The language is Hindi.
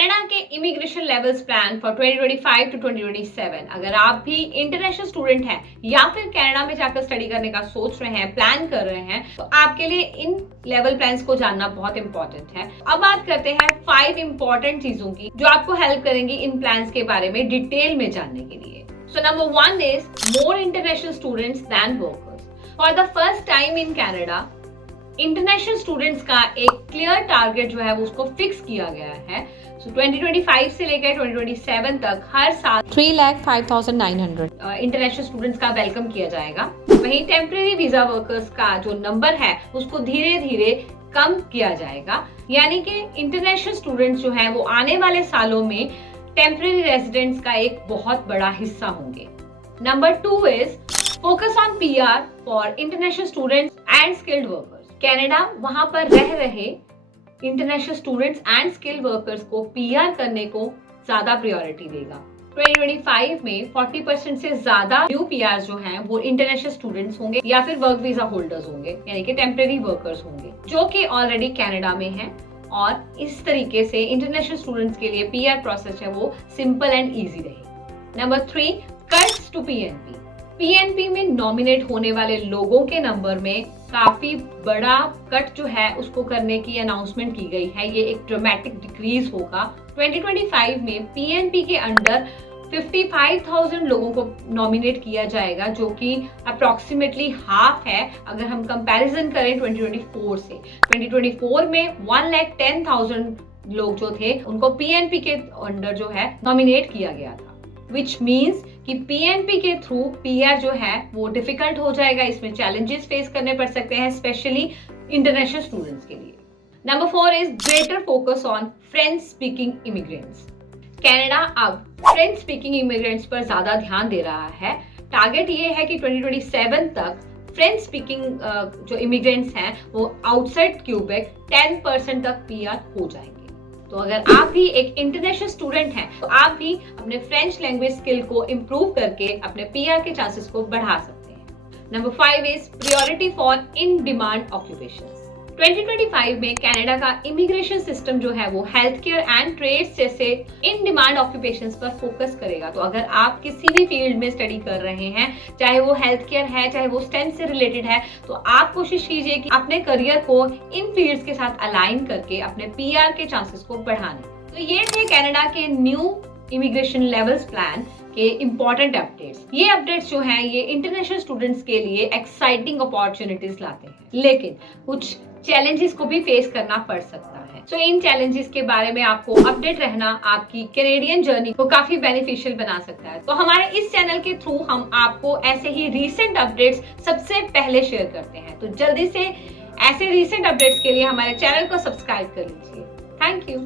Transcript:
कनाडा के immigration levels plan for 2025 to 2027। अगर आप भी इंटरनेशनल स्टूडेंट हैं या फिर कनाडा में जाकर स्टडी करने का सोच रहे हैं, प्लान कर रहे हैं, तो आपके लिए इन लेवल प्लान्स को जानना बहुत इंपॉर्टेंट है। अब बात करते हैं 5 इंपॉर्टेंट चीजों की जो आपको हेल्प करेंगी इन प्लान्स के बारे में डिटेल में जानने के लिए। So number 1 is more international students than workers. For the first time in Canada international students का एक क्लियर टारगेट जो है वो उसको फिक्स किया गया है। So 2025 से लेकर 2027 तक हर साल 3,05,900 इंटरनेशनल स्टूडेंट्स का वेलकम किया जाएगा। वहीं टेम्परेरी वीजा वर्कर्स का जो नंबर है उसको धीरे धीरे कम किया जाएगा, यानी कि इंटरनेशनल स्टूडेंट्स जो हैं वो आने वाले सालों में टेम्परेरी रेजिडेंट्स का एक बहुत बड़ा हिस्सा होंगे। Number 2 is focus on PR for international students and skilled workers. Canada वहां पर रह रहे international students and skilled workers को पीआर करने को ज्यादा प्रायोरिटी देगा। 2025 में 40% से ज्यादा न्यू पीआर जो हैं वो इंटरनेशनल स्टूडेंट्स होंगे या फिर वर्क वीजा होल्डर्स होंगे, यानी कि टेम्परेरी वर्कर्स होंगे जो कि ऑलरेडी कनाडा में हैं। और इस तरीके से इंटरनेशनल स्टूडेंट्स के लिए पीआर प्रोसेस है वो सिंपल एंड ईजी रहे। Number 3 cuts to PNP. PNP में नॉमिनेट होने वाले लोगों के नंबर में काफी बड़ा कट जो है उसको करने की अनाउंसमेंट की गई है। ये एक ड्रामेटिक डिक्रीज होगा। 2025 में पीएनपी के अंडर 55,000 लोगों को नॉमिनेट किया जाएगा, जो कि अप्रोक्सीमेटली हाफ है अगर हम कंपैरिजन करें 2024 से। 2024 में 1,10,000 लोग जो थे उनको पीएनपी के अंडर जो है नॉमिनेट किया गया था, विच मीन्स कि पीएनपी के थ्रू पीआर जो है वो डिफिकल्ट हो जाएगा। इसमें चैलेंजेस फेस करने पड़ सकते हैं, स्पेशली इंटरनेशनल स्टूडेंट्स के लिए। Number 4 is greater focus on French speaking immigrants. Canada अब फ्रेंच स्पीकिंग इमिग्रेंट्स पर ज्यादा ध्यान दे रहा है। टारगेट ये है कि 2027 तक फ्रेंच स्पीकिंग जो इमिग्रेंट्स हैं वो आउटसाइड क्यूबेक 10% तक पीआर हो जाएंगे। तो अगर आप भी एक इंटरनेशनल स्टूडेंट हैं तो आप भी अपने फ्रेंच लैंग्वेज स्किल को इम्प्रूव करके अपने पीआर के चांसेस को बढ़ा सकते हैं। Number 5 is priority for in demand occupations. 2025 में कनाडा का इमिग्रेशन सिस्टम जो है वो हेल्थ केयर एंड ट्रेड्स जैसे इन डिमांड ऑक्यूपेशंस पर फोकस करेगा। तो अगर आप किसी भी फील्ड में स्टडी कर रहे हैं, चाहे वो हेल्थ केयर है, चाहे वो स्टेम से रिलेटेड है, तो आप कोशिश कीजिए कि अपने करियर को इन फील्ड्स के साथ अलाइन करके अपने पीआर के चांसेस को बढ़ाने। तो ये थे कनाडा के न्यू इमिग्रेशन लेवल्स प्लान के इंपॉर्टेंट अपडेट्स। ये अपडेट्स जो हैं ये इंटरनेशनल स्टूडेंट्स के लिए एक्साइटिंग अपॉर्चुनिटीज लाते हैं, लेकिन कुछ चैलेंजेस को भी फेस करना पड़ सकता है। तो इन चैलेंजेस के बारे में आपको अपडेट रहना आपकी कैनेडियन जर्नी को काफी बेनिफिशियल बना सकता है। तो हमारे इस चैनल के थ्रू हम आपको ऐसे ही रीसेंट अपडेट्स सबसे पहले शेयर करते हैं। तो जल्दी से ऐसे रीसेंट अपडेट्स के लिए हमारे चैनल को सब्सक्राइब कर लीजिए। Thank you.